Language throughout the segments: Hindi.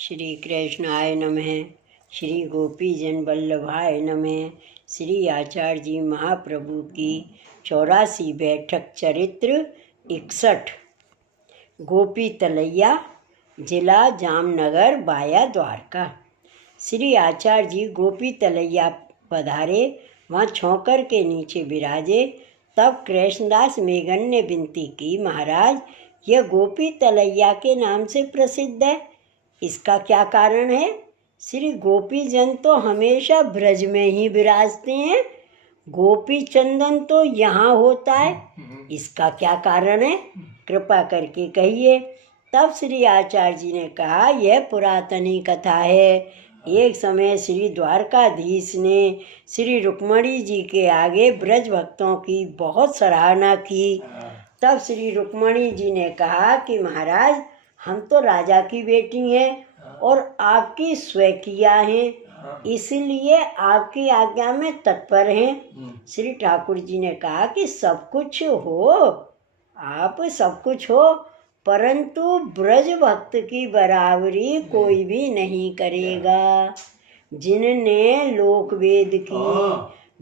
श्री कृष्णाय नमः। श्री गोपीजन वल्लभाय नमः। श्री आचार्य जी महाप्रभु की 84 बैठक चरित्र 61। गोपी तलैया, जिला जामनगर वाया द्वारका। श्री आचार्य जी गोपी तलैया पधारे, वहाँ छौकर के नीचे विराजे। तब कृष्णदास मेघन ने विनती की, महाराज यह गोपी तलैया के नाम से प्रसिद्ध है, इसका क्या कारण है? श्री गोपी जन तो हमेशा ब्रज में ही विराजते हैं, गोपी चंदन तो यहाँ होता है, इसका क्या कारण है? कृपा करके कहिए। तब श्री आचार्य जी ने कहा, यह पुरातनी कथा है। एक समय श्री द्वारकाधीश ने श्री रुक्मणी जी के आगे ब्रज भक्तों की बहुत सराहना की। तब श्री रुक्मणी जी ने कहा कि महाराज हम तो राजा की बेटी हैं और आपकी स्वकीया हैं, इसलिए आपकी आज्ञा में तत्पर हैं। श्री ठाकुर जी ने कहा कि सब कुछ हो, आप सब कुछ हो, परंतु ब्रज भक्त की बराबरी कोई भी नहीं करेगा। जिनने लोकवेद की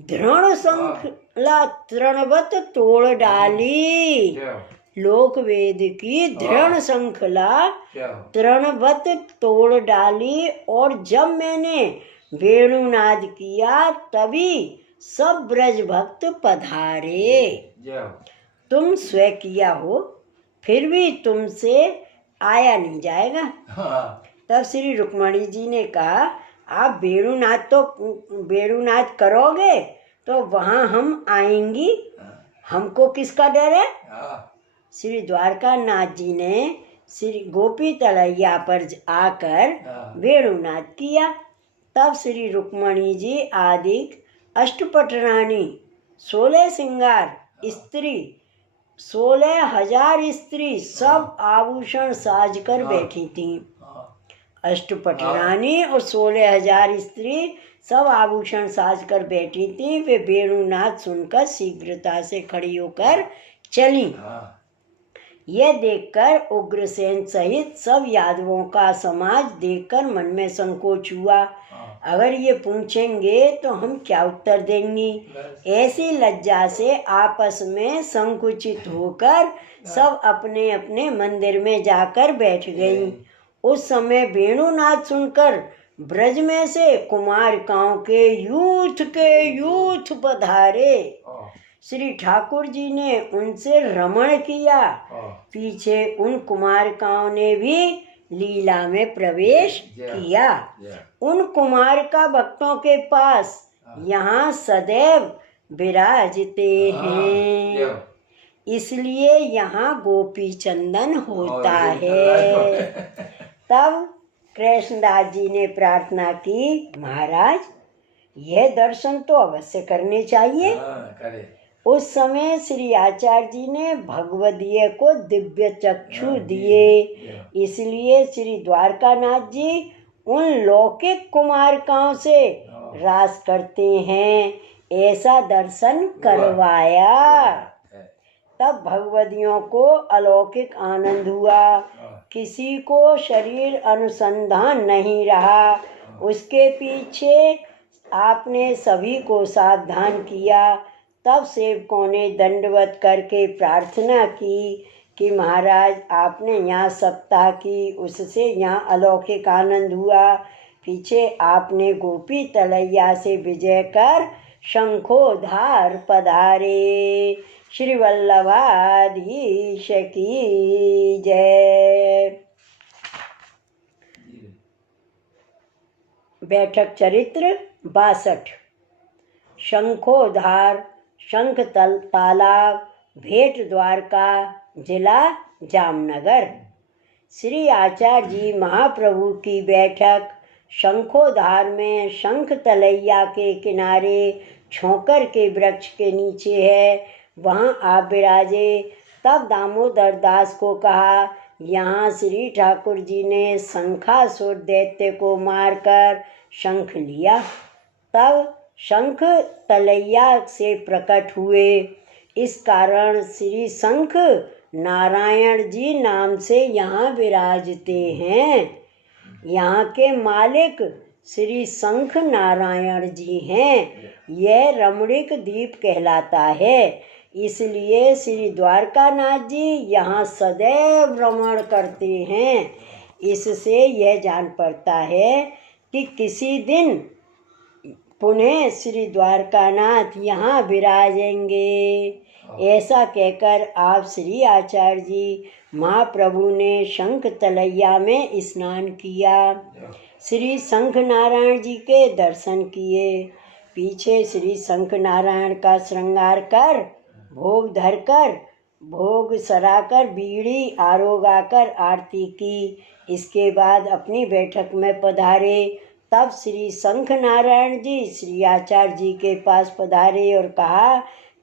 दृढ़ श्रृंखला तृणवत तोड़ डाली, लोकवेद की दृढ़ श्रृंखला तृणवत तोड़ डाली, और जब मैंने वेणुनाद किया तभी सब ब्रज भक्त पधारे। तुम स्वकीया हो, फिर भी तुमसे आया नहीं जाएगा। तब श्री रुक्मणी जी ने कहा, आप वेणुनाद करोगे तो वहाँ हम आएंगी, हमको किसका डर है? श्री द्वारकानाथ जी ने श्री गोपी तलैया पर आकर वेणुनाद किया। तब श्री रुक्मणी जी आदि अष्टपटरानी 16 श्रृंगार स्त्री 16,000 स्त्री सब आभूषण साज कर बैठी थीं। अष्टपटरानी और 16,000 स्त्री सब आभूषण साज कर बैठी थीं। वे वेणुनाद सुनकर शीघ्रता से खड़ी होकर चली। यह देखकर उग्रसेन सहित सब यादवों का समाज देखकर मन में संकोच हुआ, अगर ये पूछेंगे तो हम क्या उत्तर देंगी। ऐसी लज्जा से आपस में संकुचित होकर सब अपने अपने मंदिर में जाकर बैठ गईं। उस समय वेणुनाद सुनकर ब्रज में से कुमारिकाओं के यूथ पधारे। श्री ठाकुर जी ने उनसे रमण किया। पीछे उन कुमारिकाओं ने भी लीला में प्रवेश किया। उन कुमारिका भक्तों के पास यहाँ सदैव विराजते हैं, इसलिए यहाँ गोपी चंदन होता है। तब कृष्णदास जी ने प्रार्थना की, महाराज यह दर्शन तो अवश्य करने चाहिए। उस समय श्री आचार्य जी ने भगवदीय को दिव्य चक्षु दिए, इसलिए श्री द्वारकानाथ जी उन लौकिक कुमारिकाओं से रास करते हैं, ऐसा दर्शन करवाया। तब भगवदियों को अलौकिक आनंद हुआ, किसी को शरीर अनुसंधान नहीं रहा। उसके पीछे आपने सभी को सावधान किया। तब सेवकों ने दंडवत करके प्रार्थना की कि महाराज आपने यहाँ सप्ताह की, उससे यहाँ अलौकिक आनंद हुआ। पीछे आपने गोपी तलैया से विजय कर शंखोधार पधारे। श्री वल्लभाधीश की जय। बैठक चरित्र 62। शंखोधार, शंख तालाब, भेंट द्वारका, जिला जामनगर। श्री आचार्य जी महाप्रभु की बैठक शंखोधार में शंख तलैया के किनारे छौकर के वृक्ष के नीचे है, वहाँ आप विराजे। तब दामोदर दास को कहा, यहाँ श्री ठाकुर जी ने शंखासुर दैत्य को मारकर शंख लिया। तब शंख तलैया से प्रकट हुए, इस कारण श्री शंख नारायण जी नाम से यहाँ विराजते हैं। यहाँ के मालिक श्री शंख नारायण जी हैं। यह रमणीक द्वीप कहलाता है, इसलिए श्री द्वारकानाथ जी यहाँ सदैव भ्रमण करते हैं। इससे यह जान पड़ता है कि किसी दिन पुनः श्री द्वारकानाथ यहाँ विराजेंगे। ऐसा कहकर आप श्री आचार्य जी महाप्रभु ने शंख तलैया में स्नान किया, श्री शंख नारायण जी के दर्शन किए। पीछे श्री शंख नारायण का श्रृंगार कर, भोग धरकर, भोग सराकर, बीड़ी आरोगाकर आरती की। इसके बाद अपनी बैठक में पधारे। तब श्री शंख नारायण जी श्री आचार्य जी के पास पधारे और कहा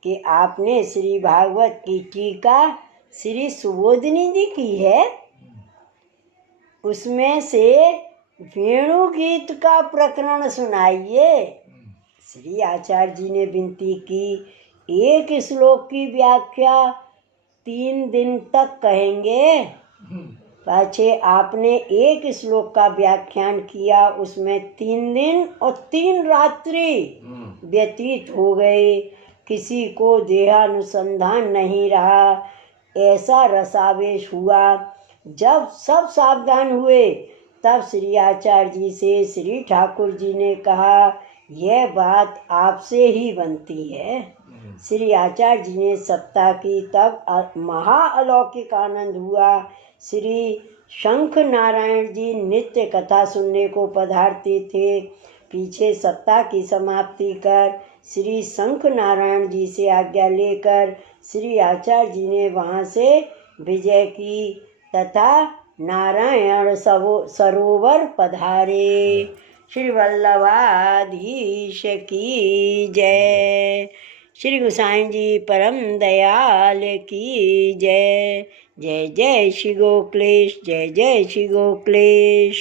कि आपने श्री भागवत की टीका श्री सुबोधिनी जी की है, उसमें से वेणु गीत का प्रकरण सुनाइए। श्री आचार्य जी ने विनती की, एक श्लोक की व्याख्या 3 दिन तक कहेंगे। पाछे आपने एक श्लोक का व्याख्यान किया, उसमें 3 दिन और 3 रात्रि व्यतीत हो गए। किसी को देहानुसंधान नहीं रहा, ऐसा रसावेश हुआ। जब सब सावधान हुए तब श्री आचार्य जी से श्री ठाकुर जी ने कहा, यह बात आपसे ही बनती है। श्री आचार्य जी ने सत्ता की, तब महाअलौकिक आनंद हुआ। श्री शंख नारायण जी नित्य कथा सुनने को पधारते थे। पीछे सत्ता की समाप्ति कर श्री शंख नारायण जी से आज्ञा लेकर श्री आचार्य जी ने वहाँ से विजय की तथा नारायण सरोवर पधारे। श्री वल्लभाधीश की जय। श्री गोसाई जी परम दयाल की जय। जय जय श्री गोक्लेश, जय जय श्री गोक्लेश।